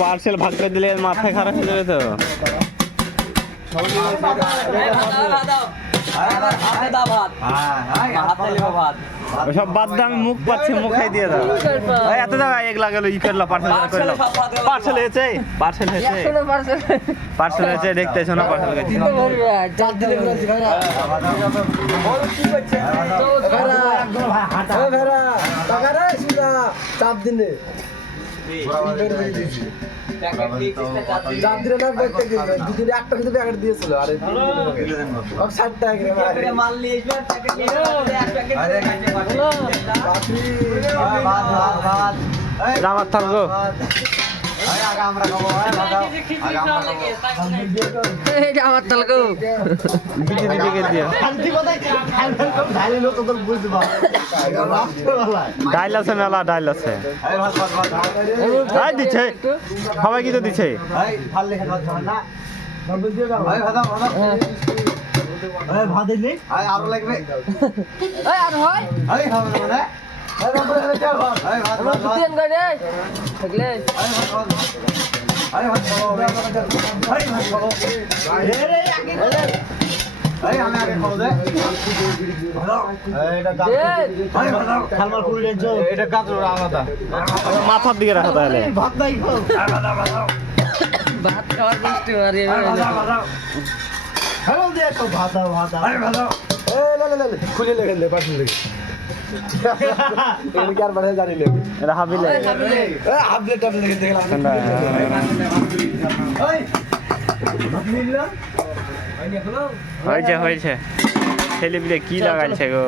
Parcel ভাগ করে দিলে মাথায় খারাপ হয়ে যাবে তো। সব বাদ দাম মুখ পাচ্ছে, মুখাই দিয়ে দাও। এত দাও এক লাগলো ই করলো, পার্সেল হয়েছে, পার্সেল হয়েছে, পার্সেল হয়েছে, দেখতেছো না পার্সেল হয়েছে। চাপ দিনে দুদিনে একটা কিন্তু প্যাকেট দিয়েছিল। আরে 60 টাকা মাল নিয়ে আমার থাকবো ডাইল আছে, মেলা ডাইল আছে, দিচ্ছে সবাই কি তো দিচ্ছে। আরো লাগবে মাথার দিকে রাখা তাহলে খুলে লেখেন পাঠিয়ে লেগে হয়েছে হয়েছে ছেলে পিলে কি লাগাইছে গো।